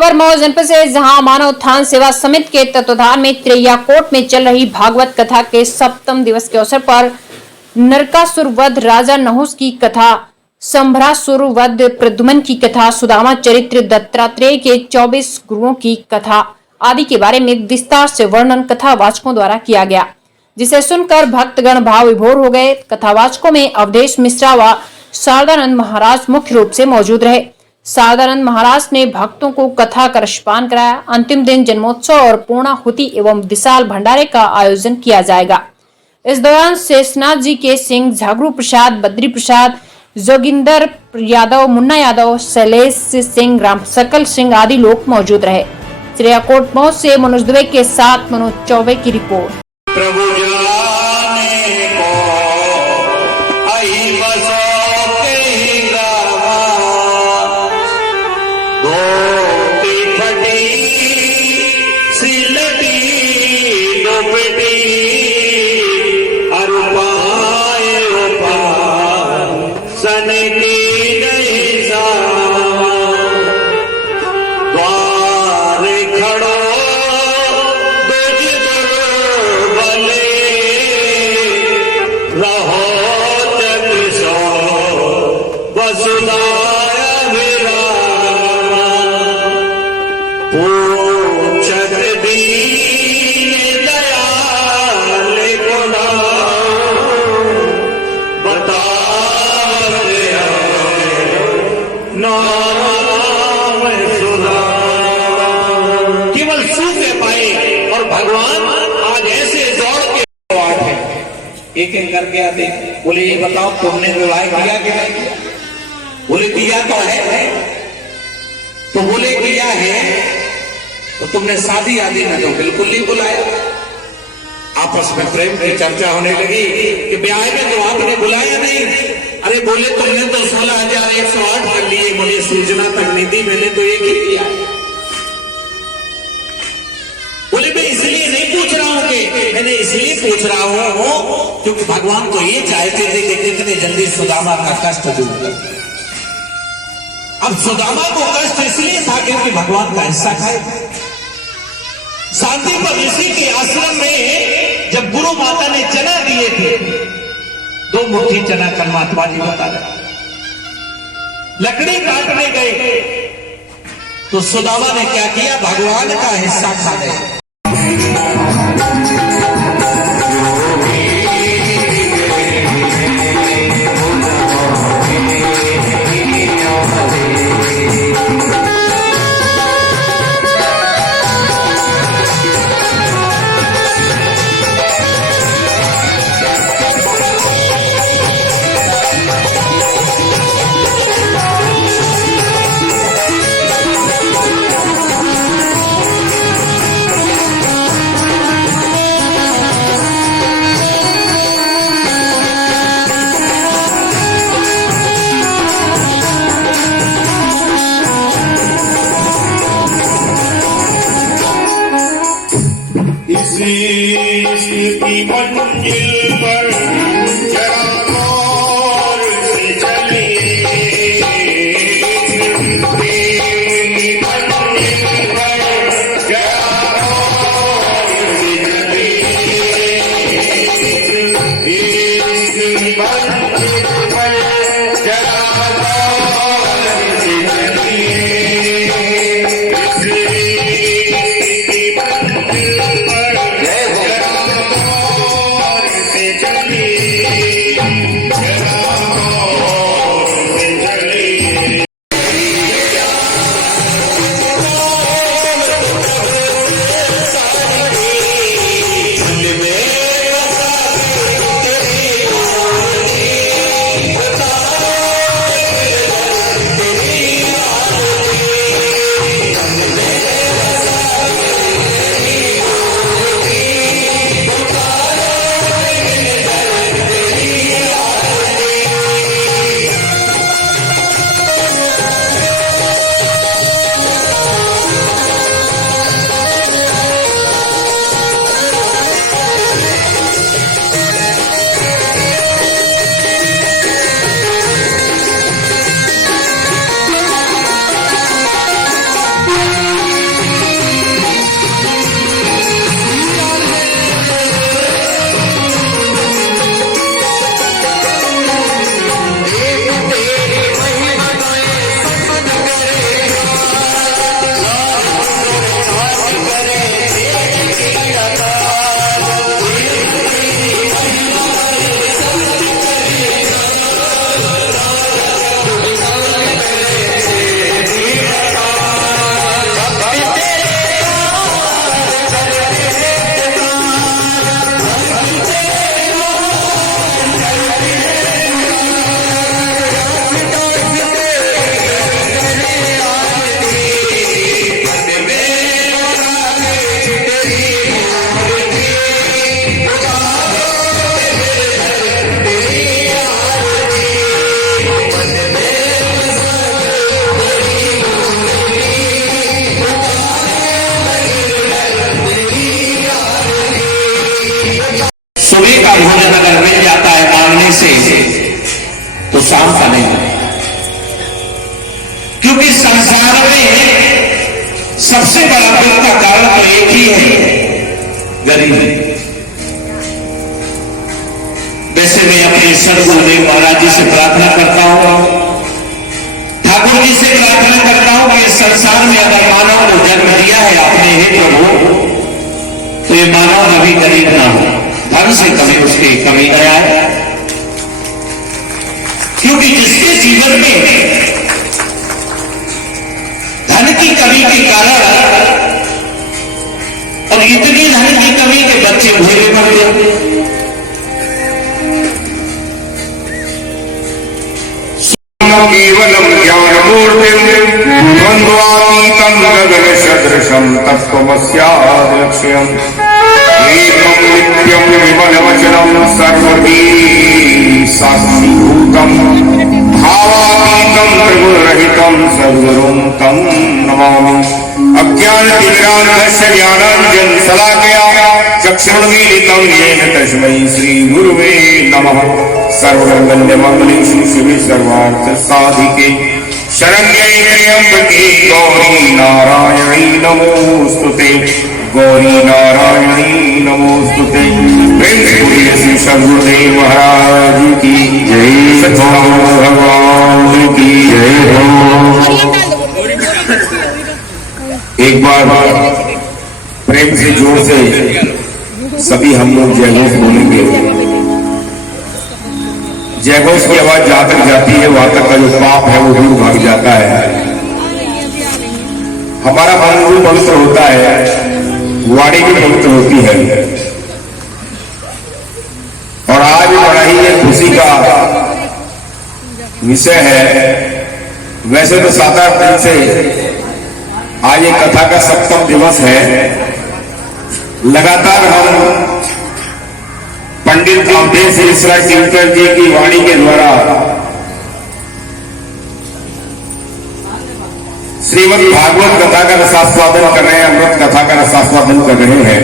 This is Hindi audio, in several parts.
खबर मऊ जनपद से, जहां मानव उत्थान सेवा समिति के तत्वाधान में त्रियाकोट में चल रही भागवत कथा के 7वें दिवस के अवसर पर नरकासुर वध, राजा नहुस की कथा, संभरासुर वध, प्रद्युम्न की कथा, सुदामा चरित्र, दत्तात्रेय के 24 गुरुओं की कथा आदि के बारे में विस्तार से वर्णन कथावाचकों द्वारा किया गया, जिसे सुनकर भक्तगण भाव विभोर हो गए। कथावाचकों में अवधेश मिश्रा व शारदानंद महाराज मुख्य रूप से मौजूद रहे। शारदानंद महाराज ने भक्तों को कथा का रसपान कराया। अंतिम दिन जन्मोत्सव और पूर्णाहुति एवं विशाल भंडारे का आयोजन किया जाएगा। इस दौरान शेषनाथ जी के सिंह, झागरू प्रसाद, बद्री प्रसाद, जोगिंदर यादव, मुन्ना यादव, शैलेश सिंह, राम सकल सिंह आदि लोग मौजूद रहे। त्रियाकोट मऊ से मनोज दुबे के साथ मनोज चौबे की रिपोर्ट। केवल सूखे पाए और भगवान आज ऐसे दौड़ के आठ है, एक एक करके आते। बोले ये बताओ तुमने विवाह किया कि नहीं किया? बोले किया तो है। तो बोले किया है तो तुमने शादी आदि में तो बिल्कुल नहीं बुलाया। आपस में प्रेम की चर्चा होने लगी कि ब्याह में तो आपने बुलाया नहीं। अरे बोले तुमने तो 16,108 कर लिए, बोले सूचना तक नहीं दी, मैंने तो एक ही किया। बोले मैं इसलिए नहीं पूछ रहा हूं कि मैंने इसलिए पूछ रहा हूं क्योंकि भगवान तो ये चाहते थे कि कितने जल्दी सुदामा का कष्ट दूर कर। अब सुदामा को कष्ट इसलिए था क्योंकि भगवान का हिस्सा खाए। शांति पर ऋषि के आश्रम में जब गुरु माता ने चना दिए थे, 2 मुट्ठी चना परमात्मा जी बता रहे, लकड़ी काटने गए तो सुदामा ने क्या किया? भगवान का हिस्सा खा गए। की मंजिल पर जरा गौर से चले, मंजिल पर जरा गौर से चले, मंजिल पर जरा गौर से चले। नुकसान का नहीं, क्योंकि संसार में सबसे बड़ा दुख का कारण तो एक ही है, गरीबी। वैसे मैं अपने सदगुरुदेव महाराज जी से प्रार्थना करता हूं, ठाकुर जी से प्रार्थना करता हूं कि इस संसार में अगर मानव को जन्म दिया है आपने, हे प्रभु, तो ये मानव कभी गरीब ना हो, धन से कभी उसकी कमी न आए, क्योंकि जिसके जीवन में धन की कमी के कारण और इतनी धन की कमी के बच्चे भूखे मर गए। केवलम ज्ञानमूर्तिम् द्वन्द्वातीतं गगनसदृशं तत्त्वमस्याद्लक्ष्यम् एकं नित्यं विमलवचनं सर्वधी साक्षीभूतं भावातीतं त्रिगुणरहितं सद्गुरुं तं नमामि। अज्ञानतिमिरान्धस्य ज्ञानाञ्जनशलाकया चक्षुर्मीलितं येन तस्मै श्रीगुरुवे नमः। सर्वमङ्गलमङ्गलेषु शिवे सर्वार्थसाधिके शरण्ये त्र्यम्बके गौरी नारायणी नमोस्तुते, गौरी नारायणी नमोस्तुते। प्रेम से बोलिए श्री सद्गुरुदेव महाराज की जय, सच्चिदानंद भगवान की जय हो। एक बार प्रेम से जोर से सभी हम लोग जय घोष बोलेंगे। जय घोष की आवाज जहां तक जाती है वहां तक का जो पाप है वो दूर भाग जाता है, हमारा मन भी पवित्र होता है, वाणी भी पवित्र होती है। और आज बड़ा ही एक खुशी का विषय है। वैसे तो 7-8 दिन से आज एक कथा का 7वां दिवस है। लगातार हम पंडित अवधेश मिश्रा टिंकर जी की वाणी के द्वारा श्रीमद् भागवत कथा का रसास्वादन कर रहे हैं, अमृत कथा का रसास्वादन कर रहे हैं।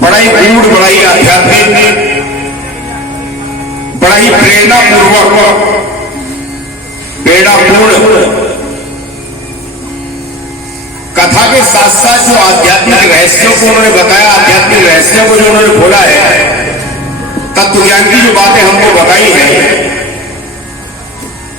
बड़ा ही गूढ़, बड़ा ही आध्यात्मिक, बड़ा ही प्रेरणापूर्वक, प्रेरणापूर्ण कथा के साथ साथ जो आध्यात्मिक रहस्यों को उन्होंने बताया, आध्यात्मिक रहस्यों को जो उन्होंने खोला है, तत्व ज्ञान की जो बातें हमको बताई हैं,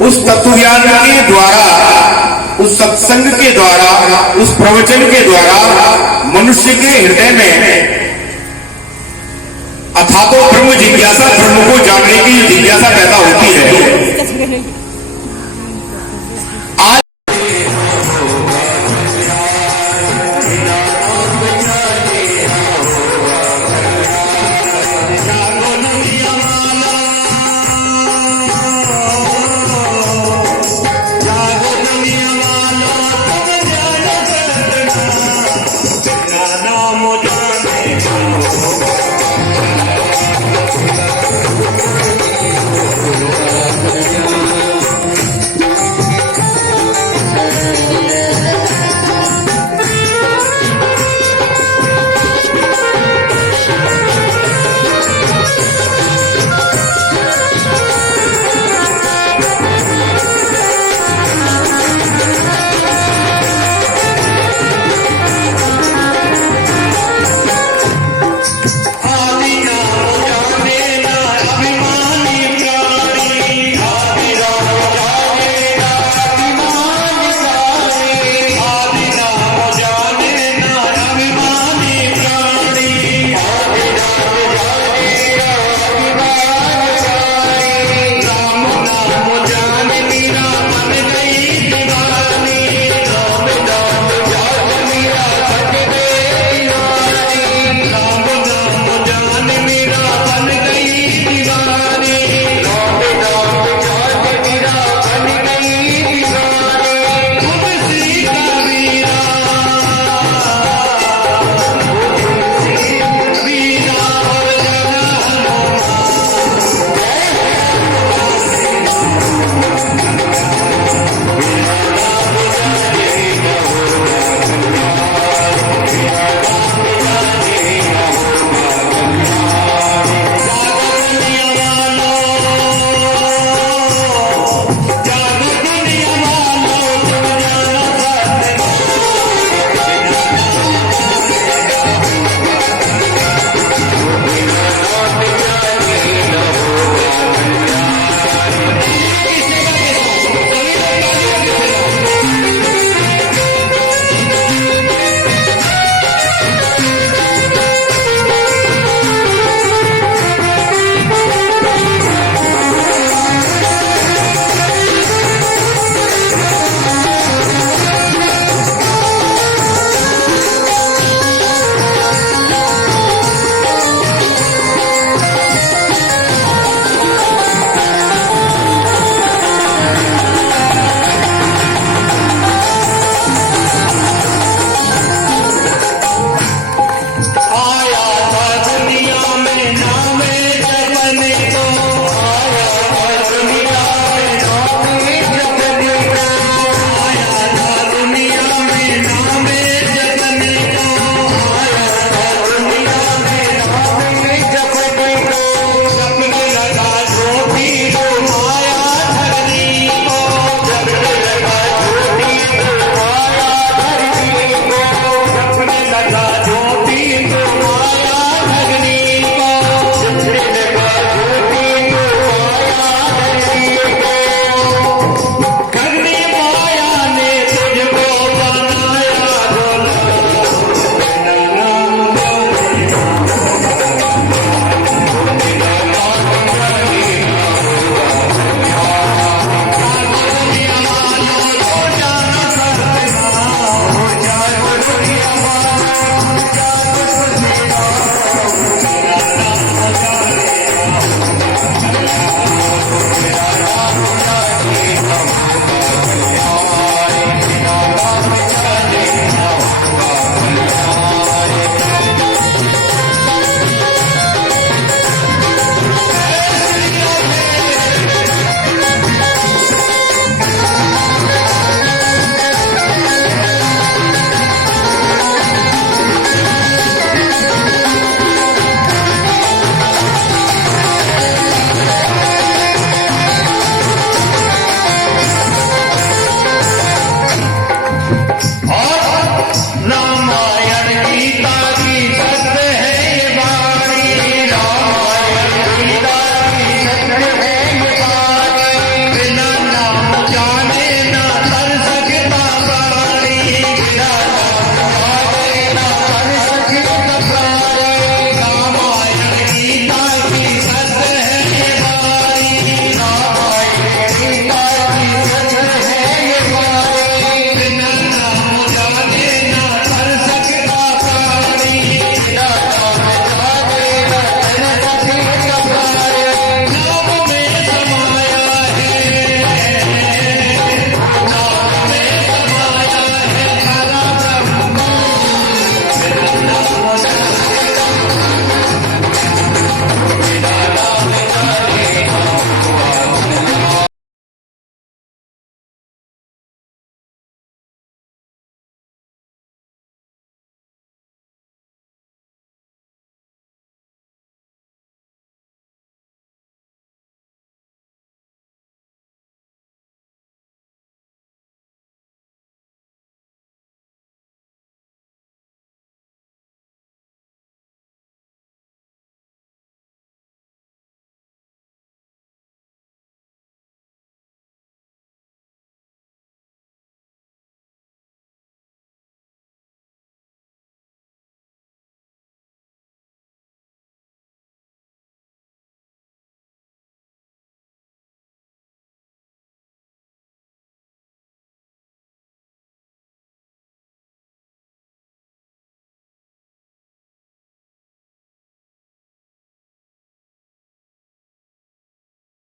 उस तत्व ज्ञान के द्वारा, उस सत्संग के द्वारा, उस प्रवचन के द्वारा मनुष्य के हृदय में अथातो ब्रह्म जिज्ञासा, ब्रह्म को जानने की जिज्ञासा पैदा होती है। मुझे